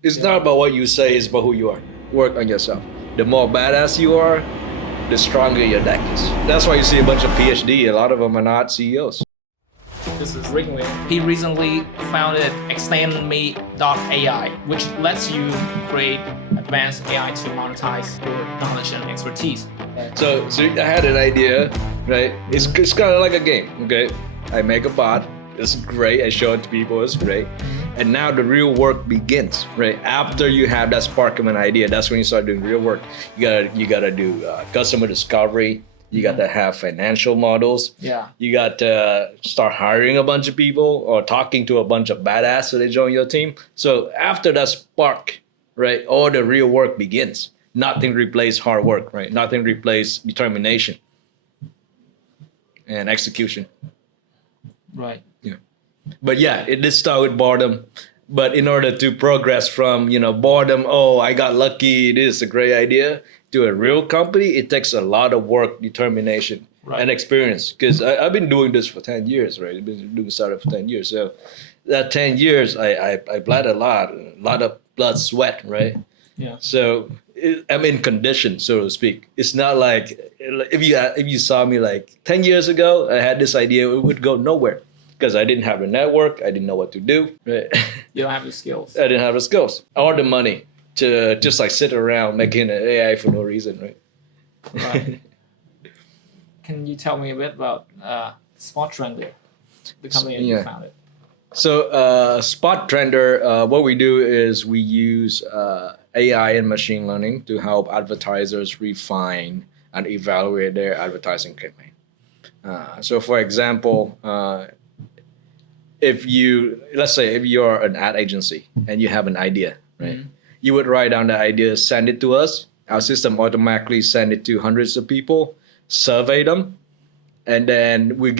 It's not about what you say, it's about who you are. Work on yourself. The more badass you are, the stronger your deck is. That's why you see a bunch of PhD. A lot of them are not CEOs. This is Rick Nguyen. He recently founded extendme.ai, which lets you create advanced AI to monetize your knowledge and expertise. So I had an idea, right? It's kind of like a game, okay? I make a bot. It's great. I show it to people. It's great. And now the real work begins, right? After you have that spark of an idea, that's when you start doing real work. You gotta do customer discovery. You got to have financial models. Yeah. You got to start hiring a bunch of people or talking to a bunch of badass so they join your team. So after that spark, right, all the real work begins. Nothing replaces hard work, right? Nothing replaces determination and execution. Right. Yeah. But yeah, it did start with boredom. But in order to progress from, boredom, oh, I got lucky, this is a great idea, to a real company, it takes a lot of work, determination, Right. and experience. Because I've been doing this for 10 years, right? I've been doing startup for 10 years. So that 10 years, I bled a lot of blood, sweat, right? Yeah. So I'm in condition, so to speak. It's not like if you saw me like 10 years ago, I had this idea, it would go nowhere because I didn't have a network. I didn't know what to do. Right? You don't have the skills. I didn't have the skills or the money to just like sit around making an AI for no reason, right? Right. Can you tell me a bit about Spot Trender, the company that you founded? So Spot Trender, what we do is we use AI and machine learning to help advertisers refine and evaluate their advertising campaign. So for example, let's say if you're an ad agency and you have an idea, right? Mm-hmm. You would write down the idea, send it to us. Our system automatically send it to hundreds of people, survey them, and then we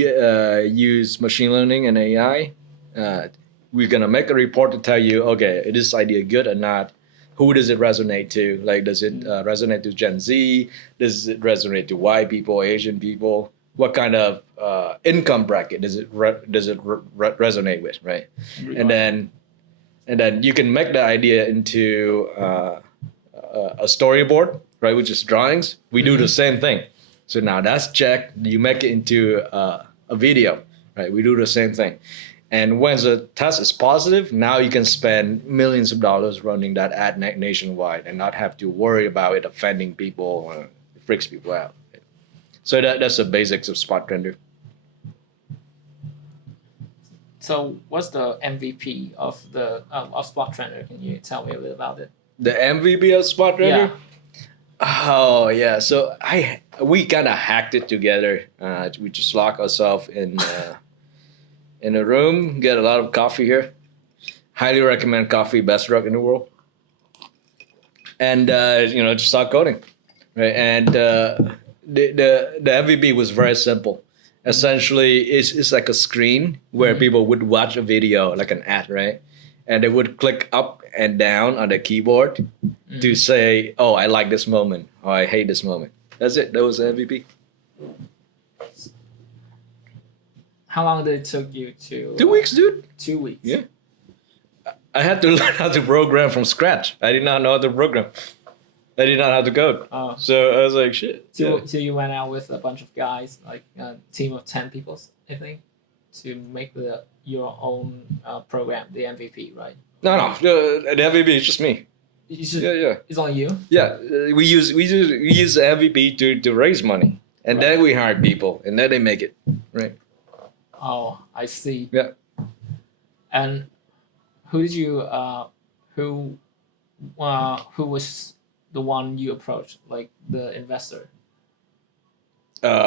use machine learning and AI. We're gonna make a report to tell you, okay, is this idea good or not? Who does it resonate to? Like, does it resonate to Gen Z? Does it resonate to white people, Asian people? What kind of income bracket does it resonate with, right? And then you can make the idea into a storyboard, right, which is drawings. We do the same thing. So now that's checked. You make it into a video, right? We do the same thing. And once the test is positive, now you can spend millions of dollars running that ad nationwide and not have to worry about it offending people or it freaks people out. So that's the basics of Spot Trender. So what's the MVP of the of Spot Trender? Can you tell me a bit about it? The MVP of Spot Trender? Yeah. Oh yeah. So we kind of hacked it together. We just lock ourselves in a room, get a lot of coffee here. Highly recommend coffee, best drug in the world. And just start coding, right? And the MVP was very simple. Essentially, it's like a screen where people would watch a video, like an ad, right? And they would click up and down on the keyboard to say, "Oh, I like this moment," or "I hate this moment." That's it. That was the MVP. How long did it take you to? 2 weeks, dude. 2 weeks. Yeah. I had to learn how to program from scratch. I did not know how to program. I did not know how to code. Oh. So I was like, shit. So you went out with a bunch of guys, like a team of 10 people, I think, to make your own program, the MVP, right? No. The MVP is just me. Yeah. It's only you? Yeah. We use the MVP to raise money. And then we hire people. And then they make it. Right. Oh, I see. Yeah. And who did you who was the one you approached, like the investor?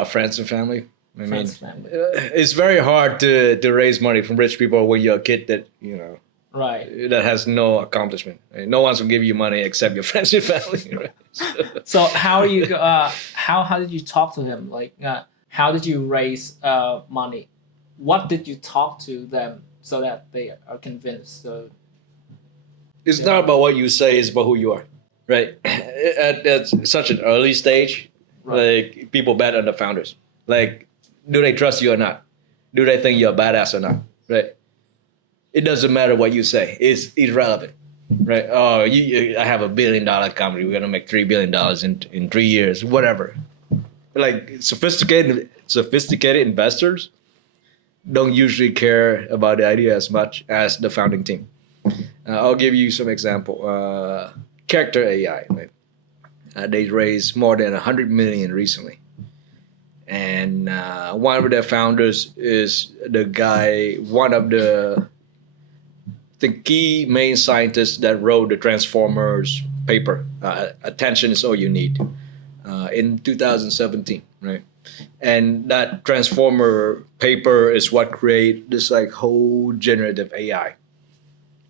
Friends and family. Friends and family. It's very hard to raise money from rich people when you're a kid that right, that has no accomplishment. No one's gonna give you money except your friends and family. Right? So how are you? How did you talk to him? Like, how did you raise money? What did you talk to them so that they are convinced? So it's not about what you say; it's about who you are. Right. At such an early stage, like people bet on the founders. Like, do they trust you or not? Do they think you're a badass or not? Right. It doesn't matter what you say. It's irrelevant. right? Oh, I have $1 billion company. We're gonna make $3 billion in 3 years, whatever. Like sophisticated investors don't usually care about the idea as much as the founding team. I'll give you some example. Character AI, right? They raised more than 100 million recently, and one of their founders is one of the key main scientists that wrote the Transformers paper. Attention is all you need, in 2017, right? And that Transformer paper is what created this like whole generative AI,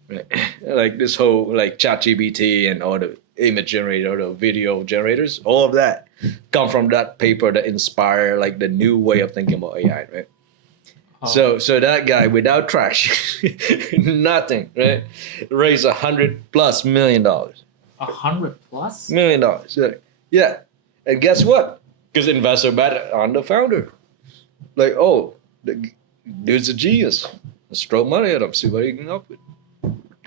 right? Like this whole like ChatGPT and all the image generator, the video generators, all of that come from that paper that inspired like the new way of thinking about AI, right? So that guy without trash, nothing, right, raised $100+ million. 100+? $1 million. Yeah. And guess what? Because investor bet on the founder. Like, oh, the dude's a genius. Let's throw money at him, see what he can come up with.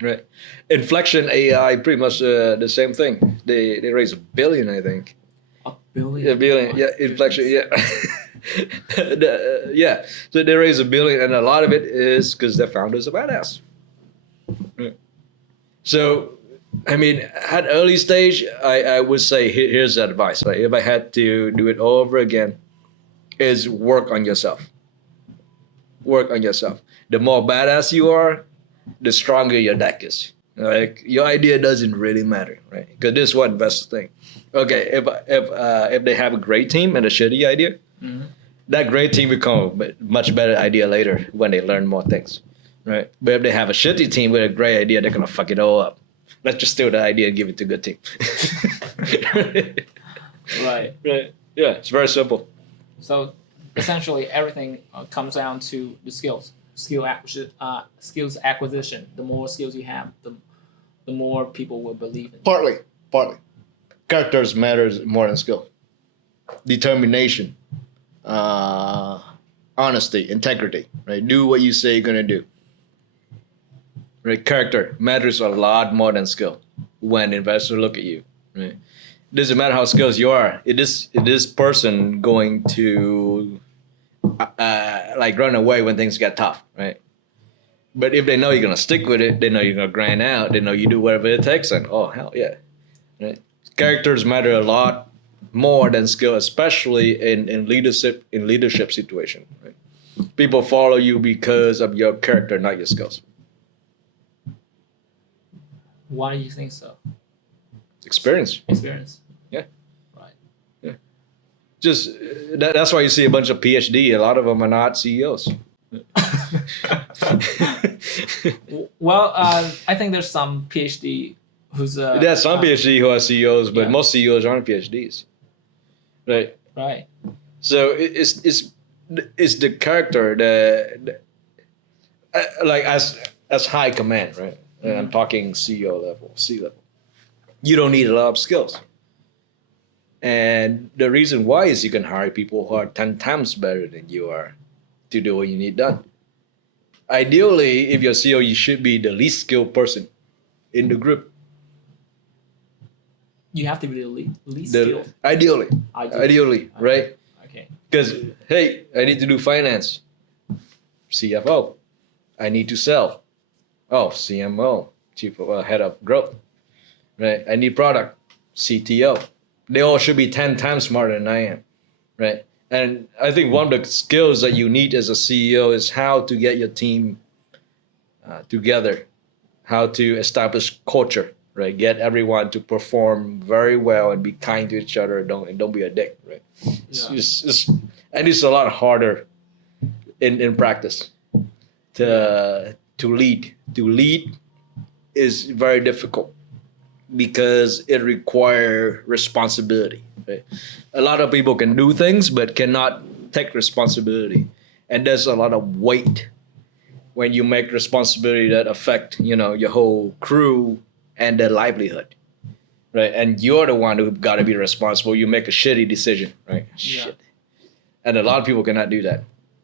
Right. Inflection AI, pretty much the same thing. They raised $1 billion, I think. $1 billion? $1 billion. Yeah, Inflection, yeah. Yeah. So they raised $1 billion, and a lot of it is because their founder's a badass. Right. So, I mean, at early stage, I would say here's the advice. Right? If I had to do it all over again, is work on yourself. Work on yourself. The more badass you are, the stronger your deck is. Like your idea doesn't really matter, right? Because this is what investors think. Okay, if they have a great team and a shitty idea, that great team become a much better idea later when they learn more things, right? But if they have a shitty team with a great idea, they're gonna fuck it all up. Let's just steal the idea and give it to a good team. Right. Right. Yeah, it's very simple. So essentially, everything comes down to the skills acquisition. The more skills you have, the more people will believe in you. Partly. Characters matters more than skill. Determination, honesty, integrity. Right. Do what you say you're gonna do. Right. Character matters a lot more than skill when investors look at you. Right. It doesn't matter how skills you are. It is person going to like run away when things get tough, right? But if they know you're gonna stick with it, they know you're gonna grind out, they know you do whatever it takes, and oh hell yeah, right? Characters matter a lot more than skill, especially in leadership situation. Right? People follow you because of your character, not your skills. Why do you think so? Experience. Yeah. Right. Yeah. Just that's why you see a bunch of PhD. A lot of them are not CEOs. Well, I think there's some PhD who's there's some PhD who are CEOs, but yeah. most CEOs aren't PhDs, right? Right. So it's the character like as high command, right? And I'm talking CEO level, C level. You don't need a lot of skills, and the reason why is you can hire people who are 10 times better than you are to do what you need done. Ideally, if you're CEO, you should be the least skilled person in the group. You have to be the least skilled. Ideally, right? Okay. Because hey, I need to do finance. CFO. I need to sell. Oh, CMO, chief head of growth. Right? I need product. CTO. They all should be 10 times smarter than I am. Right? And I think one of the skills that you need as a CEO is how to get your team together, how to establish culture, right? Get everyone to perform very well and be kind to each other. Don't be a dick, right? Yeah. And it's a lot harder in practice to lead. To lead is very difficult because it requires responsibility. Right? A lot of people can do things but cannot take responsibility, and there's a lot of weight when you make responsibility that affect your whole crew and their livelihood, right? And you're the one who got to be responsible. You make a shitty decision, right? Yeah. Shit. And a lot of people cannot do that.